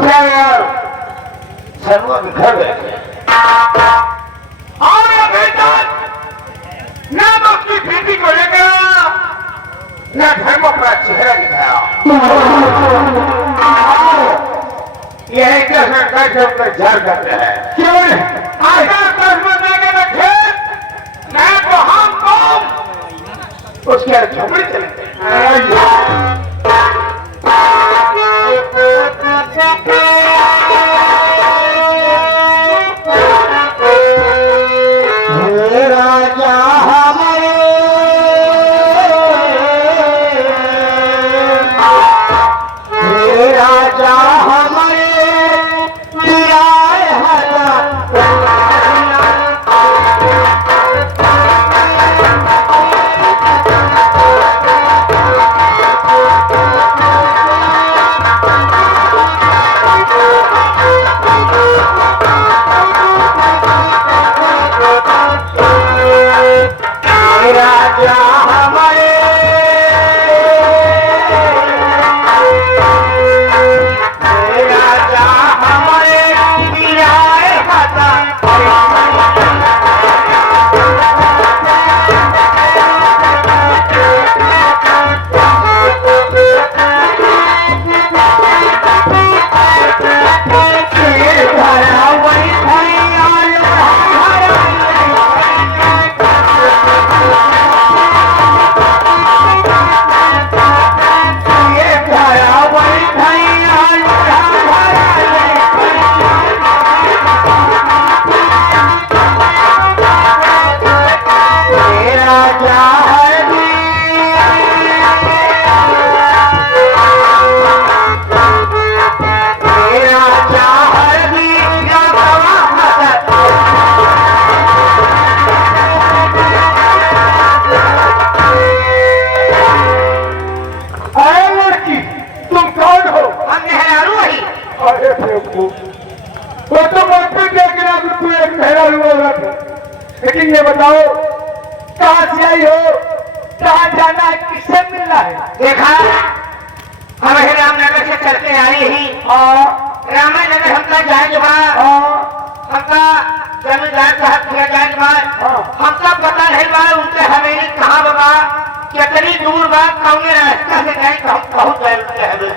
क्या यार सर्व बिखर गए और अभी तक न तो उसकी बेटी को ले गया न घर में अपना चेहरा दिखाया। यही कैसे कैसे अपने जार करते हैं क्यों आकर कस्म देने में खेत मैं तो हम कौन उसके झोपड़ी चलते लेकिन ये बताओ कहाँ से आई हो कहाँ जाना है किससे मिलना है। देखा हम रामनगर से चलते आई ही और रामानगर हमका जाएंगे बाद हमका जमींदार साहब किया जाएंगे बाद हमका पता नहीं बा उनके हवेली कहाँ बा कितनी दूर बा कौन रास्ता से गए हम पहुंच गए उनके हवेली।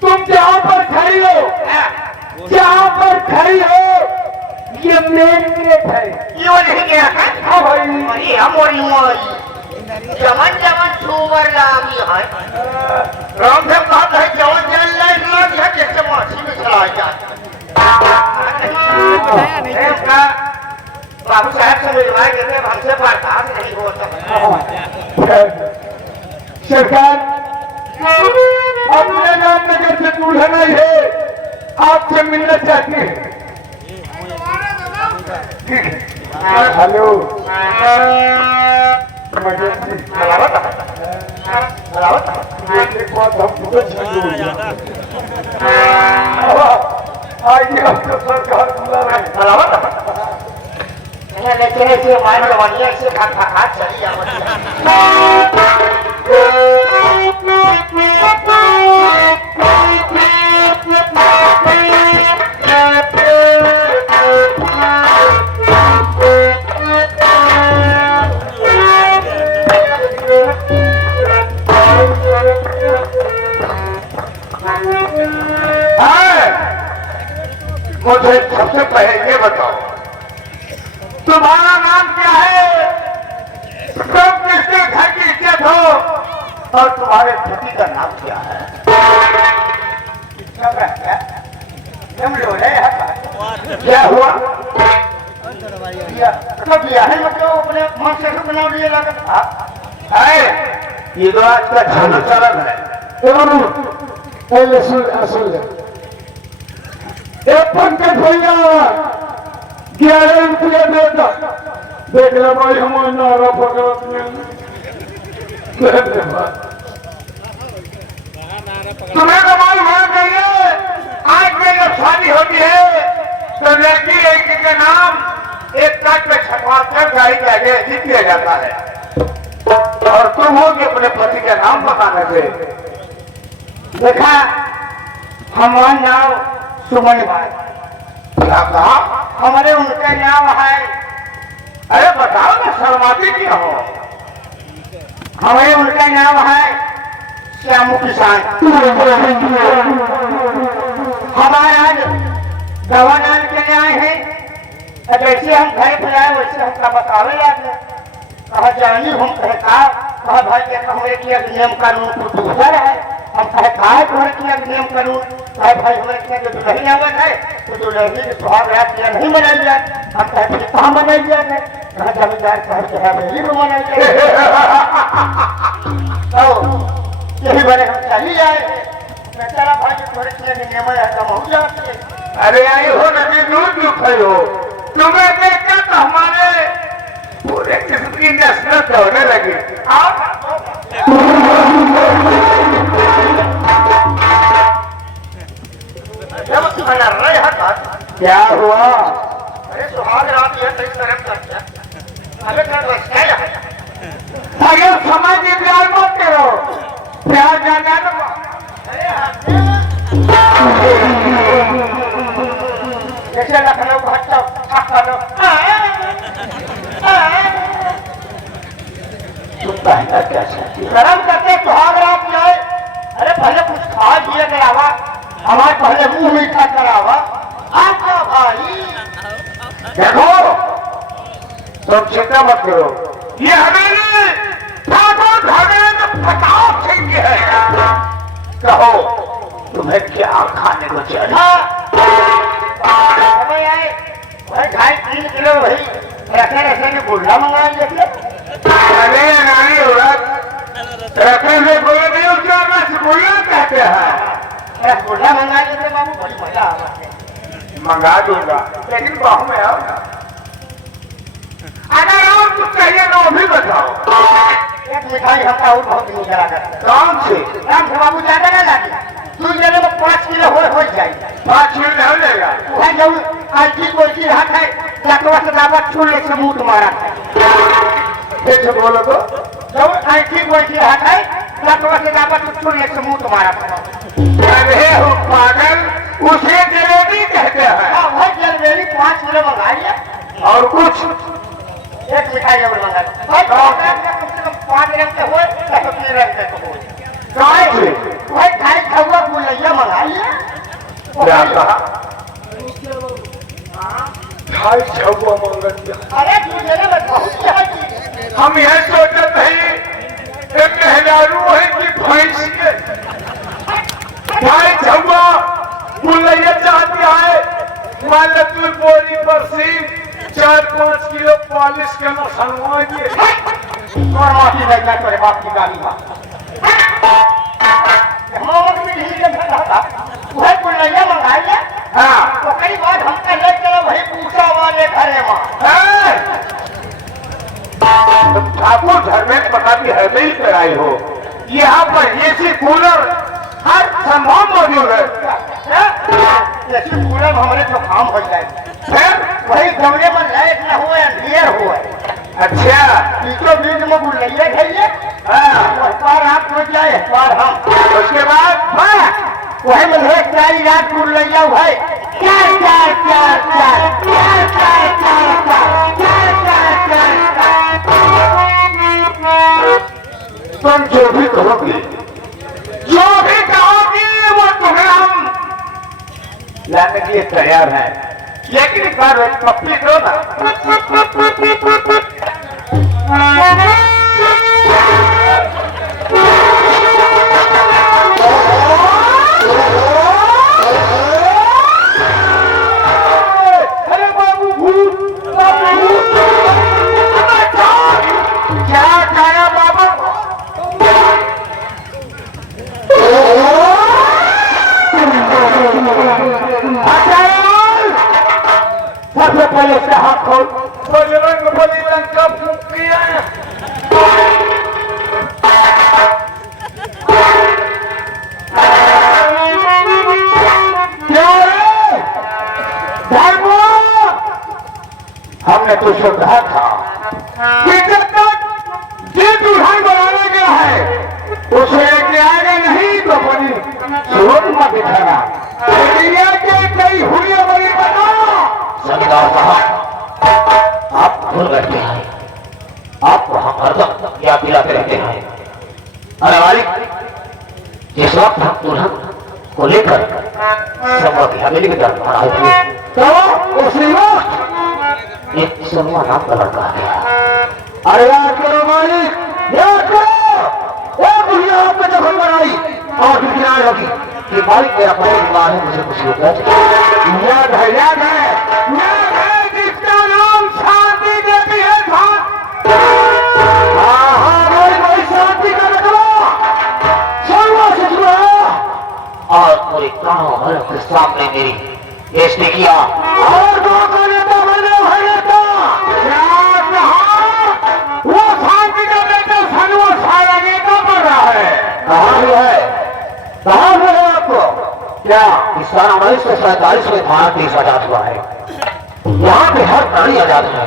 तुम जहाँ पर खड़ी हो जहाँ पर खड़ी हो ये मेन गेट है। यो नहीं गया हाँ भाई हम जमन जमन छुवर लागी है राम साहब कहते हैं जवन जन लाइट है जैसे माछी में चला जाता बाबू साहब से मिलवाए कहते हैं हमसे बर्दाश्त नहीं होता। सरकार अपने रामनगर से दूल्हा नहीं है आपसे मिलना चाहती है। हेलो आइए आपको सरकार बुला रहे मुझे सबसे पहले ये बताओ तुम्हारा नाम क्या है तुम किसके घर की इज्जत हो और तुम्हारे पति का नाम क्या है। क्या हुआ मतलब लिया है मतलब अपने मन से बना दिए लगा ये तो आज का झाना चलन है। एक पंकज भैया 11 रुपये देता देख ले भाई हम नारा पकड़त तुम्हें तो मालूम होना चाहिए आज में जब शादी होती है तो लड़की लड़की के नाम एक काट में छपवा कर गाड़ी के आगे लिख दिया जाता है और तुम होगी अपने पति का नाम बताने से। देखा हमारा नाम सुमन भाई। क्या कहा? हमारे उनका नाम है। अरे बताओ ना, शर्माती क्यों हो? हमारे उनका नाम है श्यामू किसान। हमारे आज दवा नाम के लिए आए हैं। जैसे हम घर पर आए वैसे हमका बतावे याद है। कहा जानी हम कहा भाई के हमारे किया नियम कानून को दूसरा है। हम कहा तुम्हारे किया नियम कानून कहा भाई हमारे किया जो दुल्हन आवत है तो दुल्हनी के सुहाग रात किया नहीं मनाई जाए। हम कहे कहाँ मनाई जाए? कहा जमींदार साहब के यहाँ मेरी में मनाई जाए। तो यही बड़े हम चली जाए। बेचारा भाई तुम्हारे किया नियम है कम हो जाती है। अरे आई हो नदी दूध दुखे हो, तुम्हें देखकर तो हमारे पूरे किस्म की नस्ल दौड़ने लगी। क्या हुआ? अरे सुहाग रात ये सही तरफ करते अरे अगर समझ के प्यार मत करो, प्यार जाना जैसे लखनऊ का गरम करके सुहाग रात जाए। अरे पहले कुछ खा दिया करावा, हमारे पहले मुंह मीठा करावा। आपका भाई देखो, तुम चिंता मत करो, ये हमें ठाकुर धर्मेंद्र प्रताप सिंह है। कहो तुम्हें क्या खाने को चाहिए? भाई 2.5-3 किलो भाई रखे रखे ने गुल्ला मंगा लिया। अरे नहीं औरत, रखे से बोले नहीं, उसको रसगुल्ला कहते हैं। रसगुल्ला मंगा लेते बाबू, बड़ी मजा आ रहा है। मंगा दूंगा, लेकिन बाहू में आओ ना। अगर और कुछ चाहिए तो अभी बताओ। एक मिठाई हमका और बहुत नीचा लगा। कौन सी? राम से बाबू ज्यादा ना लागे, तू जने में 5 किलो हो जाए। 5 किलो हो जाएगा। वह जब आलती कोई हाथ है लकवा से दावत छूले से मुंह मारा है। फिर से बोलो तो। जब आलती कोई हाथ है लकवा से दावत छूले से मुंह मारा है। अरे हो पागल, उसे जलेबी कहते हैं। वह जलेबी 5 किलो मंगा लिया। और कुछ? एक मिठाई और मंगा लो। भाई कम से कम 5 रंग के हो या तो 3 रंग के हो। भाई खाई खवा बुलैया मंगा लिया। क्या कहा? 2.5 मंगल दिया। अरे तू जरा बताओ क्या है? हम यह सोचते हैं एक मेहरारू है कि भैंस के 2.5 बुलैया चाहती है। मान लो तू बोरी बरसी 4-5 किलो पॉलिश के मसलवा दिए। और माफी लगना तेरे बाप की गाली मां। मोहम्मद भी नहीं कर रहा था। वह बुलैया मंगा लिया। हाँ, तो कई बार हमका ले चलो वही पूछा वाले घरे मां। ठाकुर धर्मेंद्र प्रताप की हवेली पर आई हो। यहाँ पर एसी कूलर हर संभव मौजूद है। ऐसी कूलर हमारे तो काम हो जाए। फिर वही कमरे में लाइट न हो अंधेर हो। अच्छा, बीचों बीच में बुलैया खाइए। पर आप पहुंच जाए पर हम उसके बाद वही में एक सारी रात बुलैया है। तुम जो भी कहोगी वो तुम्हें हम लाने के लिए तैयार है, लेकिन एक बार पप्पी दो ना। अरे बाबू भूत, क्या खाया बाबा? सबसे पहले से हाथ खोल। बजरंग बली लंका फूंक किया है। हमने तो सोचा था कि जब तक जी दुल्हन बनाने गया है उसे लेके आएगा नहीं तो बनी सूरत में बिठाना दुनिया के कई हुई बड़ी बताओ। जमींदार साहब, आप भूल बैठते हैं, आप वहां हरदम याद दिलाते रहते हैं। अरे मालिक, जिस वक्त हम दुल्हन को लेकर समूह की हवेली की तरफ आए थे, तो उसी वक्त एक समूह नाम का लड़का आ गया। अरे याद करो मालिक, याद करो, वो बुढ़िया आप पे दखल बनाई और फिर किनारे लगी कि मालिक मेरा पति बीमार है, मुझे कुछ होता है। याद है, याद है, याद है, जिसका नाम शांति देवी है। हाँ हाँ, वही शांति का रखवा समूह से जुड़ा और पूरे गांव भर के सामने मेरी बेइज्जती किया और गांव का नेता बने है नेता। याद रहा, वो शांति का बेटा सनवा सारा नेता बन रहा है। कहाँ भी है, कहाँ भी है आपको क्या? इस साल 1947 में भारत देश आजाद हुआ है, यहाँ पे हर प्राणी आजाद है।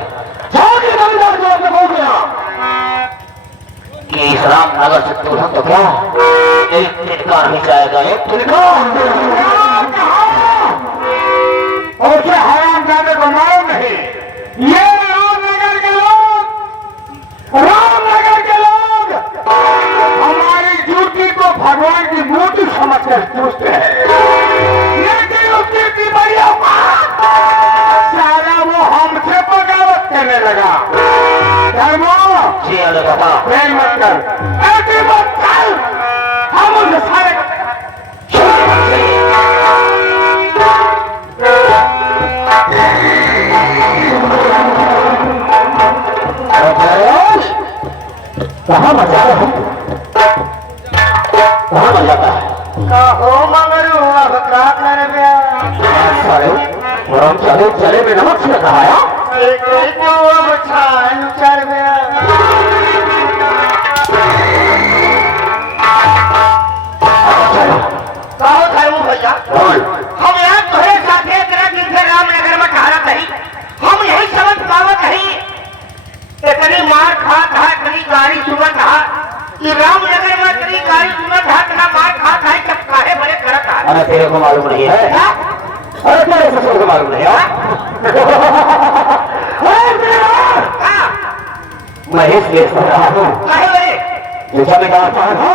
जाके जमींदार जो आपने बोल दिया कि इस रामनगर से दुल्हन तो क्या एक तिनका नहीं जाएगा, एक तिनका। और क्या हराम जाने को मालूम नहीं, ये रामनगर के लोग, रामनगर के लोग हमारी ड्यूटी को भगवान की मूर्ति समझकर पूछते हैं, लेकिन उसकी भी बढ़िया बात सारा वो हमसे बगावत करने लगा। धर्मो जी अरे बाबा, प्रेम मत कर, ऐसी मत कर, हम उसे सारे कहाँ मजा है, कहाँ मजा है? कहो मगरू अब क्या कर सारे और चले चले में नमक से खाया अब छान चढ़ गया। कहो धर्मू भैया, हम यहाँ तुम्हारे साथ एक दिन से रामनगर में कहा नहीं, हम यही समझ पावत नहीं, इतनी मार खात है, इतनी गाड़ी सुनत है कि रामनगर में इतनी गाड़ी सुनत है, इतना मार खात है, सब काहे बड़े करत है। अरे तेरे को मालूम नहीं है? अरे तेरे ससुर को मालूम नहीं है? मैं इसलिए सुन रहा हूँ, जो जमींदार साहब है,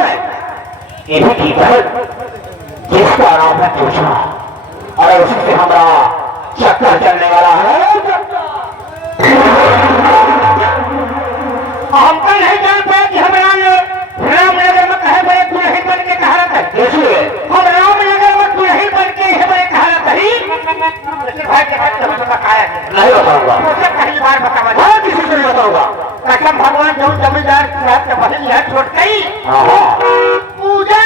ये भी ठीक है, जिसका नाम है पूछना, अरे उससे हमारा चक्कर चलने वाला है। हम तो नहीं जानते कि हम रामनगर में कहे बड़े दुल्हन बन के कहा रहता है, इसलिए हम रामनगर में दुल्हन बन के बड़े कहा रहता है। भाई नहीं बताऊंगा, मुझे पहली बार बताऊंगा, किसी को नहीं बताऊंगा। कसम भगवान जो जमींदार साहब के बहन है छोड़ गई पूजा,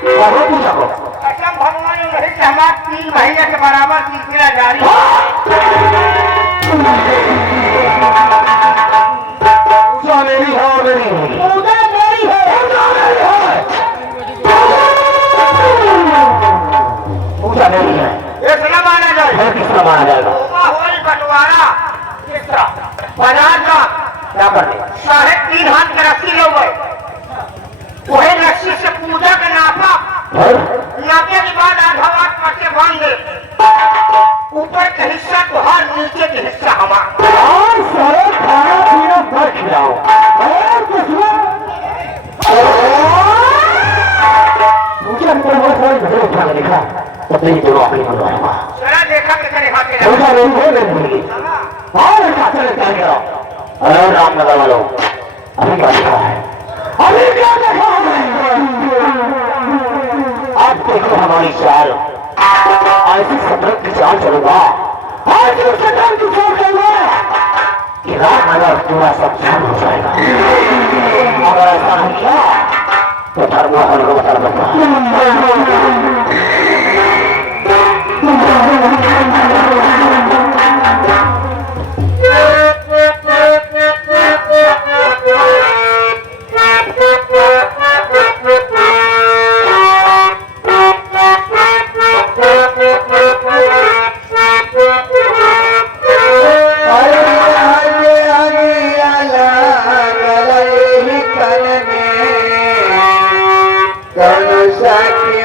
पूजा को कसम भगवान नहीं कि हमारे 3 महीने के बराबर सिलसिला जारी पूजा मेरी है और मेरी पूजा मेरी है, पूजा मेरी है, इतना माना जाए, कितना माना जाएगा? बंटवारा किसरा बाजार का क्या करने 3.5 हाथ की रस्सी ले गए, वही रस्सी से पूजा का नापा, नापे के बाद आधा वाट पट्टे बांध दे, ऊपर का हिस्सा तुहार, नीचे का हिस्सा हमारा, और सारे खाना पीना भर खिलाओ और कुछ पूजा में बहुत सारी भीड़ उठाने लिखा, तब नहीं दोनों अपनी बनवाऊंगा। जरा देखा कि तेरे हाथ में पूजा नहीं हो गई और ऐसा चले क्या करो। अरे रामनगर वालों, अभी क्या देखा है, अभी क्या देखा है? अब देखो हमारी चाल, ऐसी सतर्क की चाल चलूंगा, आज उस सतर्क की चाल चलूंगा कि रामनगर पूरा सब शांत हो जाएगा। अगर ऐसा नहीं किया तो धर्मोहन को बता दूंगा। कल सखी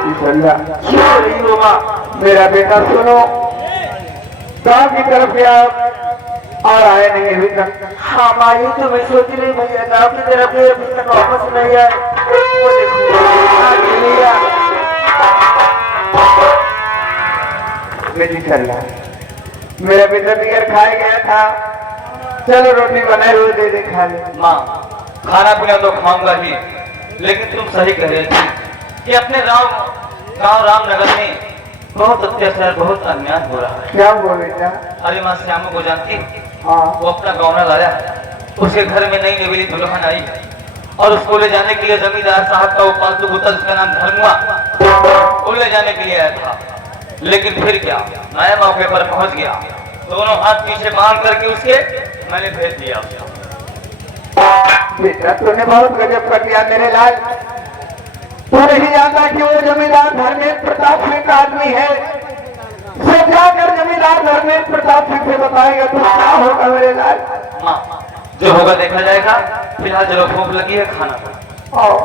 बेटी संध्या, क्यों हो रही हो माँ? मेरा बेटा सुनो, गांव की तरफ क्या और आए नहीं अभी तक? हाँ माँ, ये तो मैं सोच रही भैया, गाँव की तरफ ये अभी तक वापस नहीं आए। वो देखो आ गए भैया। बेटी संध्या, मेरा बेटा बियर खाए गया था, चलो रोटी बनाए हुए दे दे खा ले। माँ, खाना पीना तो खाऊंगा ही, लेकिन तुम सही कह रहे थे कि अपने गांव रामनगर में बहुत अत्याचार, बहुत अन्याय हो रहा है। क्या हुआ बेटा? अरे माँ, श्यामू को जानती? हाँ, वो अपना गौना लाया है, उसके घर में नई नवेली दुल्हन आई है और उसको ले जाने के लिए जमींदार साहब का वो पालतू कुत्ता जिसका नाम धर्मुआ, वो ले जाने के लिए आया था। लेकिन फिर क्या, नए मौके पर पहुंच गया, दोनों हाथ पीछे बांध करके उसके मैंने भेज दिया। बेटा तूने बहुत गजब कर दिया मेरे लाल। तू नहीं जानता कि वो जमींदार धर्मेंद्र प्रताप सिंह का आदमी है। सब जाकर जमींदार धर्मेंद्र प्रताप सिंह से बताएगा तो क्या होगा मेरे लाल? माँ, जो होगा देखा जाएगा, फिलहाल चलो भूख लगी है, खाना खाओ। आओ।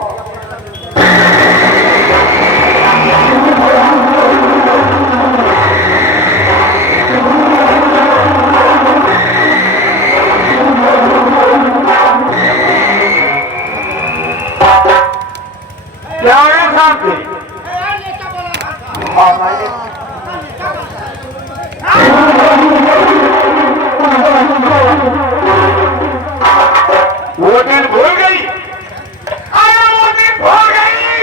क्या हो रहा साहब जी? हाँ भाई, वो दिन भूल गई? अरे वो दिन भूल गई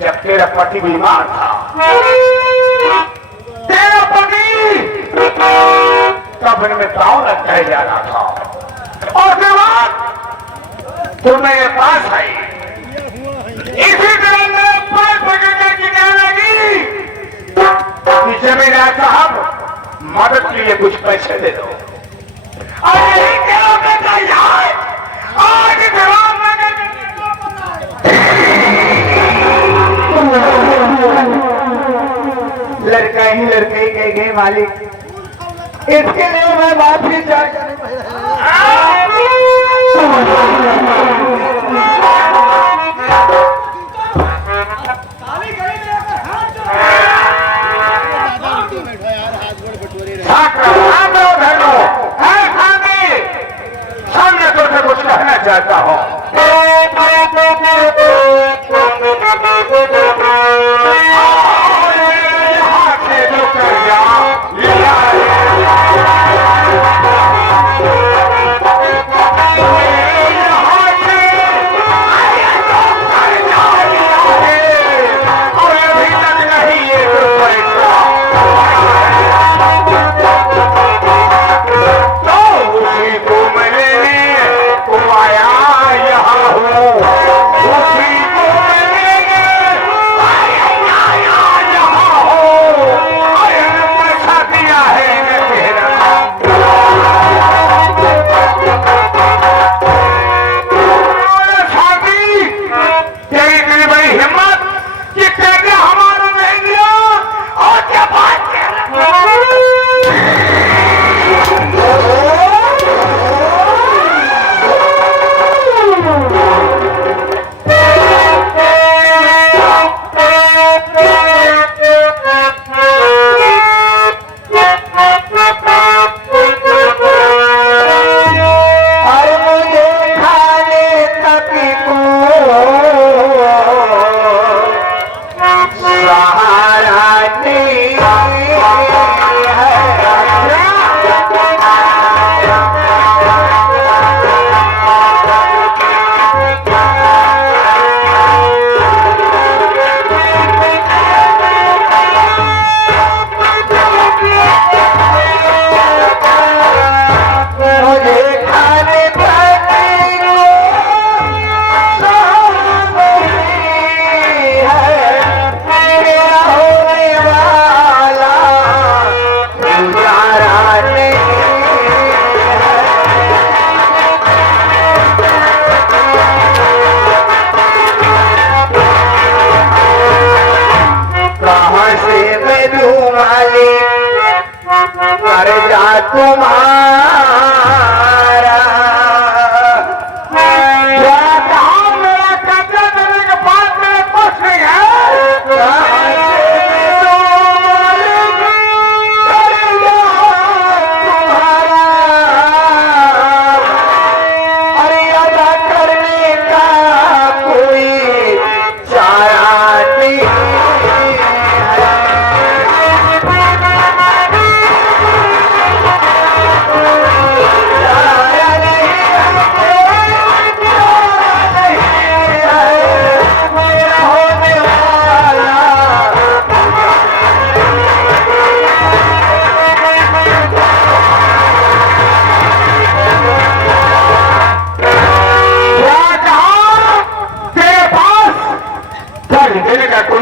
जब तेरा पति बीमार था। तेरा पति तब इनमें ताव रखा जा रहा था और फिर बाद तुम मेरे पास आई। इसी तरह मेरे पास पकड़ करके कहने लगी कि जमींदार साहब मदद के लिए कुछ पैसे दे दो। और यही तेरा बेटा यार आज जवाब लड़का ही लड़के कह गए मालिक, इसके लिए मैं माफी चाहता सामने तो से कुछ कहना चाहता हूँ। यहाँ से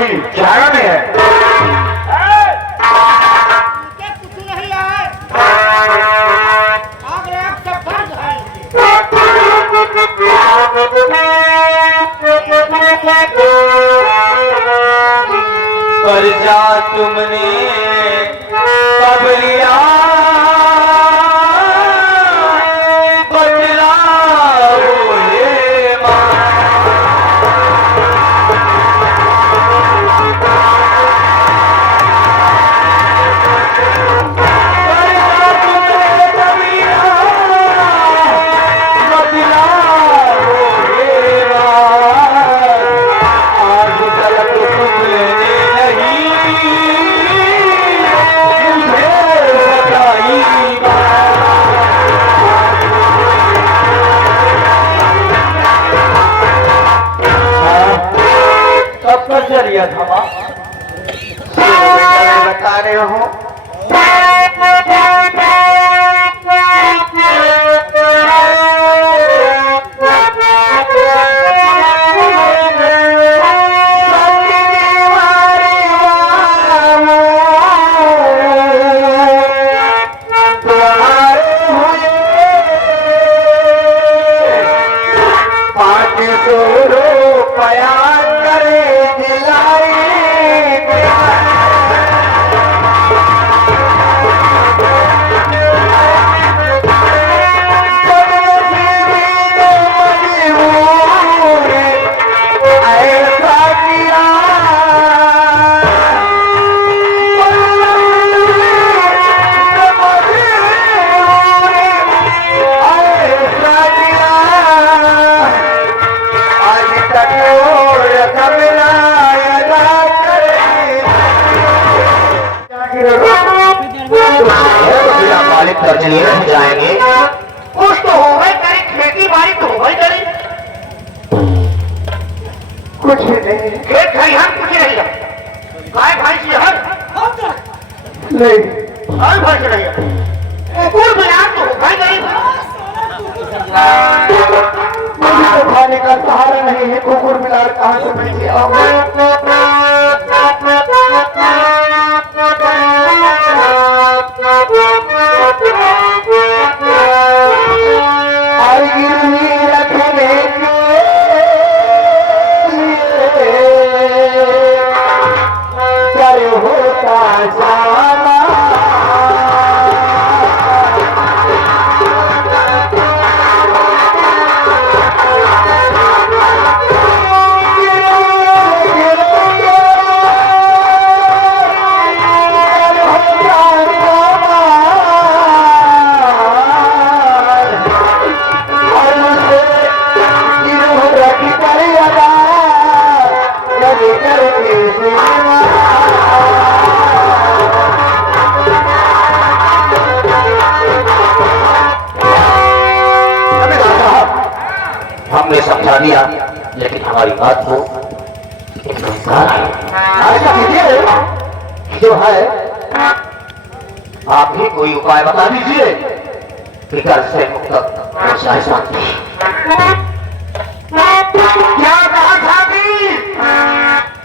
नहीं जाना नहीं है। कुछ नहीं आए आग आग सब बंद है कर्जा तुमने कब लिया बतलाओ ये माँ। कर्जा तुमने कब लिया बतलाओ ये माँ। आज तक तुमने लिया था बता रहे हो चलिए रह जाएंगे। कुछ तो हो गई करी, खेती बाड़ी तो हो गई करी, कुछ भी नहीं खेत खलिहान कुछ नहीं है। गाय भैंस हर नहीं हर भैंस नहीं है। कुल मिलान तो हो गई करी, मुझे तो खाने का सहारा नहीं है। कुकुर मिलार कहाँ से मिलेगी? हमने समझा दिया, लेकिन हमारी बात को जो है आप भी कोई उपाय बता दीजिए कि घर से मुक्त क्या कहा था कि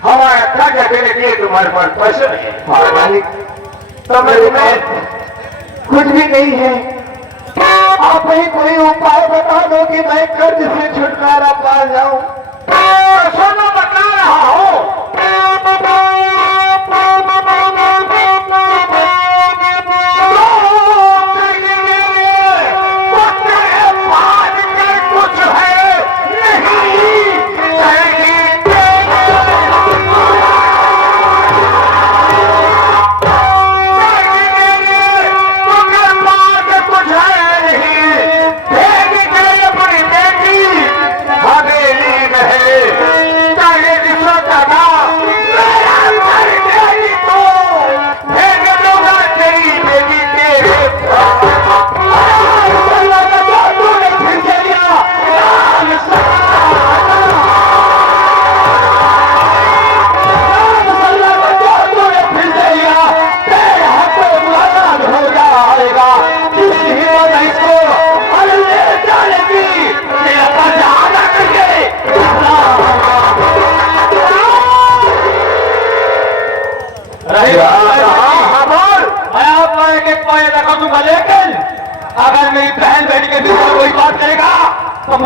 हमारा कर्ज देने के लिए तुम्हारे पास पैसे नहीं है मालिक, तो मैं कुछ भी नहीं है। आप ही कोई उपाय बता दो कि मैं कर्ज से छुटकारा पा जाऊं। सुनो बता रहा हूं, कुछ है नहीं हवेली में है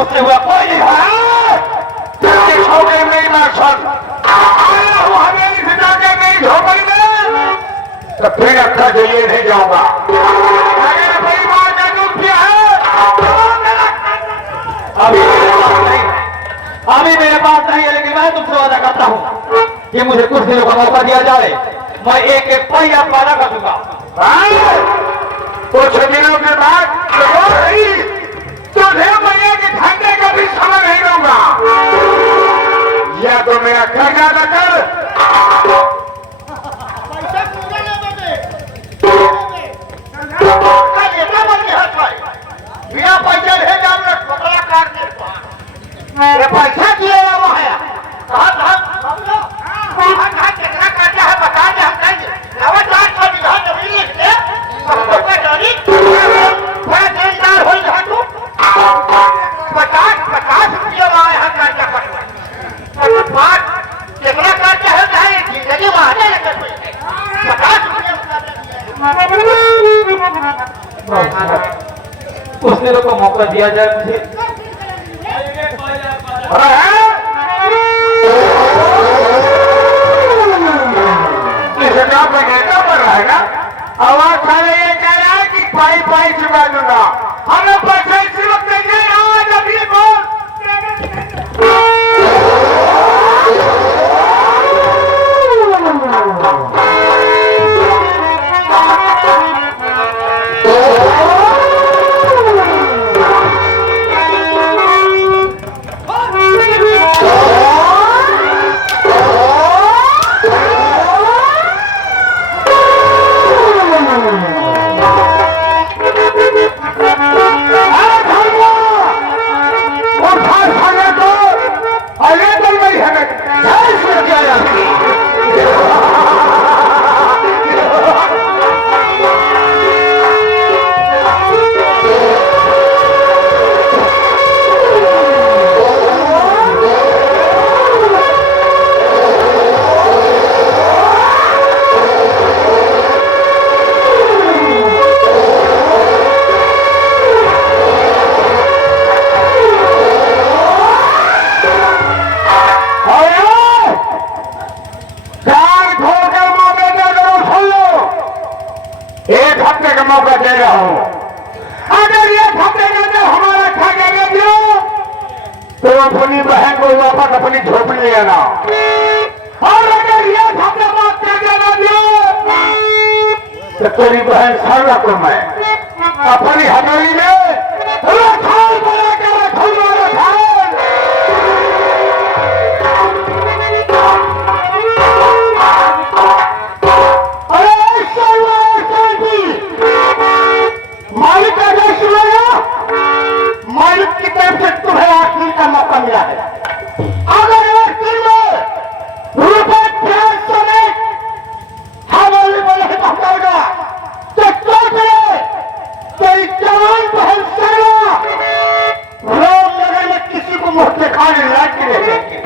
मुझसे हुआ कोई नहीं है। जिसके छोटे नहीं मार्शल आया हूँ हवेली से जाकर मेरी झोपड़ी में, तो फिर अक्खा के लिए नहीं जाऊंगा। अगर परिवार का दुख किया है तो मेरा अभी मेरे पास नहीं है, अभी मेरे पास नहीं है, लेकिन मैं तुमसे वादा करता हूँ कि मुझे कुछ दिनों का मौका दिया जाए, मैं एक एक पैया पैदा कर दूंगा। कुछ दिनों के बाद तुझे मैं एक घंटे का भी समय नहीं दूंगा। या तो मेरा कर्जा अदा कर, पैसा पूरा ले बने बिना पैसा ले जाओ ना टुकड़ा काट दे। पैसा दिया है वो है कितना कर्जा है बता दे, हम देंगे। 9,00,000 बीघा जमीन लिख दे, सबको डरी बड़ा देनदार हो जा तू। 50 रुपया लाए हैं कर्जा कटवा, कितना कर्जा है चाहे जिंदगी में आने लगे 50 रुपया कुछ दिनों का मौका दिया जाए मुझे। आवाज खाने ये कह रहा है कि पाई चुका दूंगा, हमें पैसे इसी वक्त देंगे। आज अभी बोल मौका दे रहा हूं। अगर ये हफ्ते के अंदर हमारा खाना दे दियो तो अपनी बहन को वापस अपनी झोपड़ी ले आना, और अगर ये हफ्ते बाद खाना दे दियो तो तेरी बहन सारा को मैं अपनी हवेली में रखाल बना के रखूंगा। मालिक का देश मिलेगा, मालिक की तरफ से तुम्हें आखिर का मौका मिला है। अगर एक दिन में रुपए 500 में हवाले वाले से पहुंचाएगा तो सोच ले तेरी जवान बहन सेना रामनगर में किसी को मुंह दिखाने लायक के रह जाएंगे।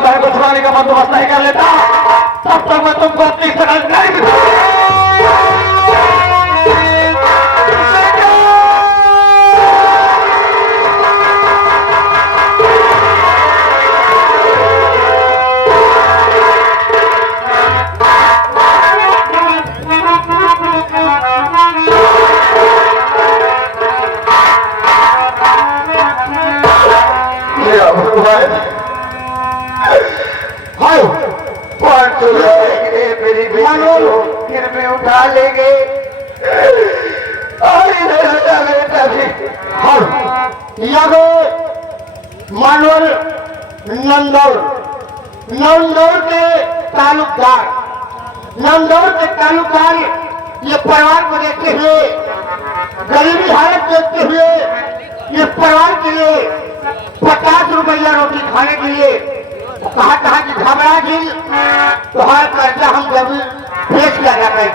माँ बहन को छुड़ाने का बंदोबस्त नहीं कर लेता तब तक मैं तुमको अपनी शकल नहीं दिखाऊंगा। मेरी फिर में उठा लेंगे मानवल नंदौर नंदौर के तालुकदार ये परिवार को देखते हुए गरीबी हालत देखते हुए इस परिवार के लिए 50 रुपया रोटी खाने के लिए कहा कि घबरा गिल तो हर कर्जा हम जब पेश किया जाता है।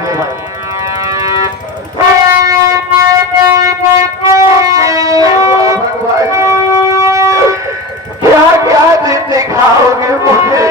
क्या क्या दिन दिखाओगे मुझे